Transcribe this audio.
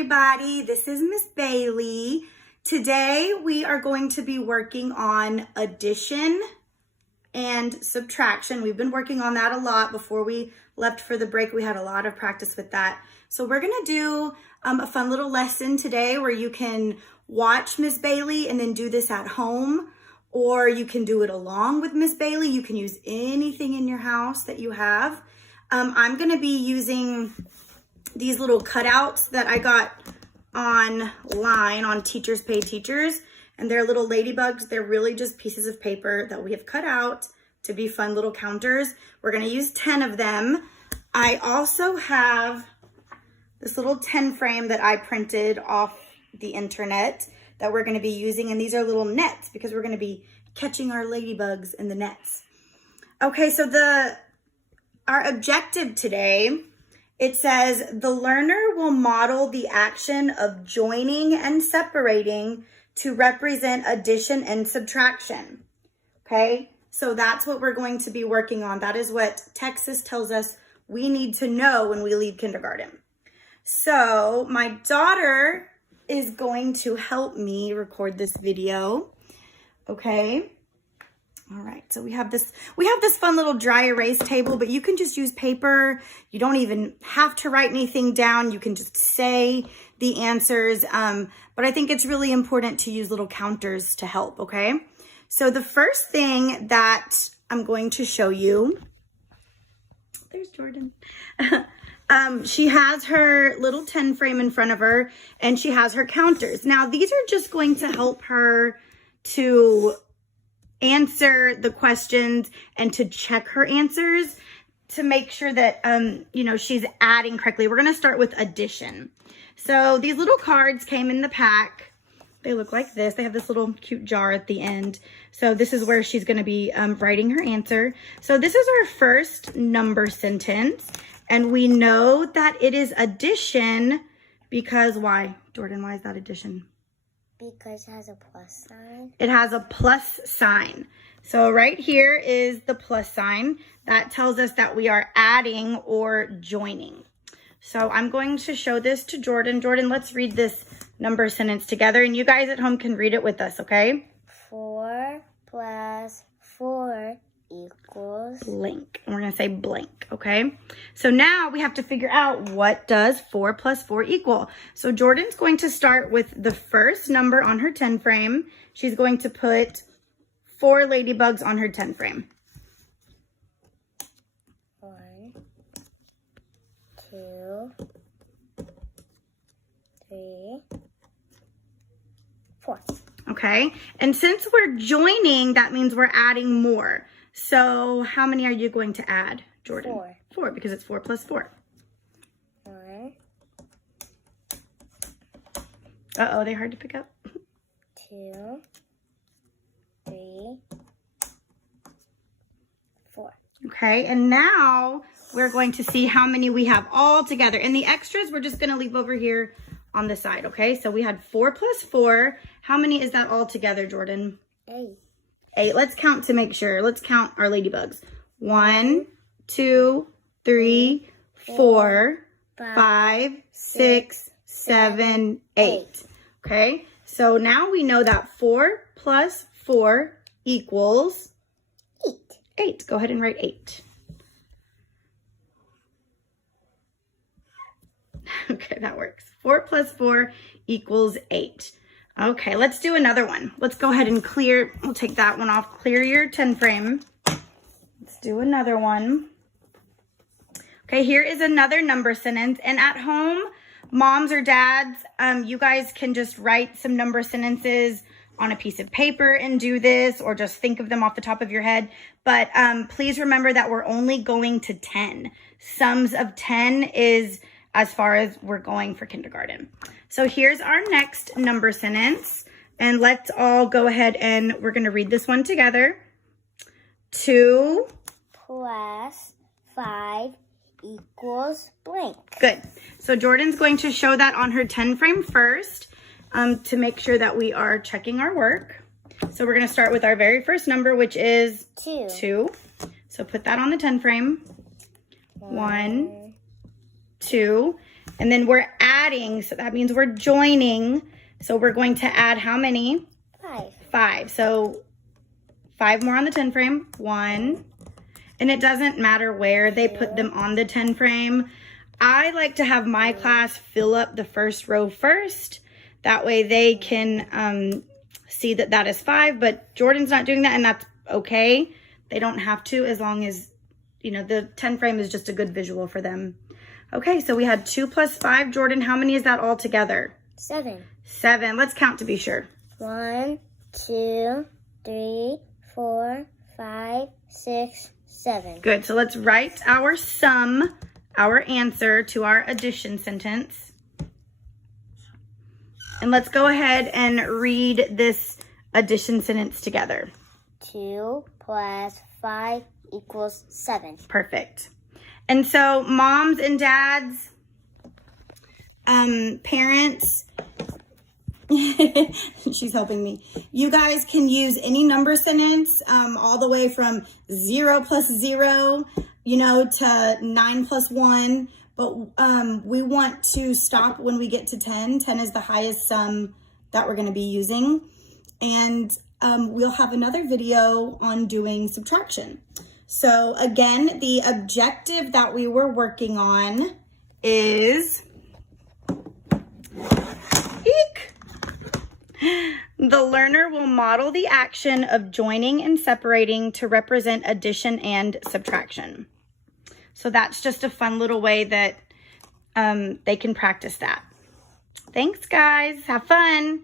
everybody. This is Miss Bailey. Today we are going to be working on addition and subtraction. We've been working on that a lot. Before we left for the break, we had a lot of practice with that. So we're gonna do a fun little lesson today where you can watch Miss Bailey and then do this at home, or you can do it along with Miss Bailey. You can use anything in your house that you have. I'm gonna be using these little cutouts that I got online on Teachers Pay Teachers, and they're little ladybugs. They're really just pieces of paper that we have cut out to be fun little counters. We're gonna use 10 of them. I also have this little 10 frame that I printed off the internet that we're gonna be using, and these are little nets because we're gonna be catching our ladybugs in the nets. Okay, so our objective today, it says the learner will model the action of joining and separating to represent addition and subtraction. Okay, so that's what we're going to be working on. That is what Texas tells us we need to know when we leave kindergarten. So my daughter is going to help me record this video. Okay. All right, so we have this fun little dry erase table, but you can just use paper. You don't even have to write anything down. You can just say the answers. But I think it's really important to use little counters to help, okay? So the first thing that I'm going to show you, there's Jordyn. She has her little 10 frame in front of her, and she has her counters. Now, these are just going to help her to answer the questions and to check her answers to make sure that, she's adding correctly. We're going to start with addition. So these little cards came in the pack. They look like this. They have this little cute jar at the end. So this is where she's going to be writing her answer. So this is our first number sentence. And we know that it is addition because why? Jordyn, why is that addition? Because it has a plus sign. It has a plus sign. So right here is the plus sign. That tells us that we are adding or joining. So I'm going to show this to Jordyn. Jordyn, let's read this number sentence together, and you guys at home can read it with us, okay? 4 plus 4 equals blank. And we're going to say blank, okay? So now we have to figure out, what does 4 plus 4 equal? So Jordyn's going to start with the first number on her 10 frame. She's going to put 4 ladybugs on her 10 frame. 1, 2, 3, 4. Okay, and since we're joining, that means we're adding more. So how many are you going to add, Jordyn? 4. 4, because it's 4 plus 4. 1. Uh-oh, they're hard to pick up. 2, 3, 4. Okay, and now we're going to see how many we have all together. And the extras, we're just going to leave over here on the side, okay? So we had 4 plus 4. How many is that all together, Jordyn? 8. 8. Let's count to make sure. Let's count our ladybugs. 1, 2, 3, 4, 5, 6, 7, 8. Okay, so now we know that 4 plus 4 equals 8. 8. Go ahead and write 8. Okay, that works. 4 plus 4 equals 8. Okay, let's do another one. Let's go ahead and clear. We'll take that one off. Clear your 10 frame. Let's do another one. Okay, here is another number sentence. And at home, moms or dads, you guys can just write some number sentences on a piece of paper and do this, or just think of them off the top of your head. But please remember that we're only going to 10. Sums of 10 is as far as we're going for kindergarten. So here's our next number sentence. And let's all go ahead and we're going to read this one together. 2 plus 5 equals blank. Good. So Jordyn's going to show that on her 10 frame first to make sure that we are checking our work. So we're going to start with our very first number, which is 2. So put that on the 10 frame. 1, 2. And then we're adding, so that means we're joining. So we're going to add how many? 5. 5. So 5 more on the 10 frame. 1. And it doesn't matter where they put them on the 10 frame. I like to have my class fill up the first row first. That way they can see that that is 5. But Jordyn's not doing that, and that's okay. They don't have to, as long as, you know, the 10 frame is just a good visual for them. Okay, so we had 2 plus 5. Jordyn, how many is that all together? 7. 7. Let's count to be sure. 1, 2, 3, 4, 5, 6, 7. Good, so let's write our sum, our answer to our addition sentence. And let's go ahead and read this addition sentence together. 2 plus 5 equals 7. Perfect. And so moms and dads, parents, she's helping me. You guys can use any number sentence, all the way from 0 plus 0, you know, to 9 plus 1. But we want to stop when we get to 10. 10 is the highest sum that we're going to be using. And we'll have another video on doing subtraction. So again, the objective that we were working on is the learner will model the action of joining and separating to represent addition and subtraction. So that's just a fun little way that they can practice that. Thanks, guys. Have fun.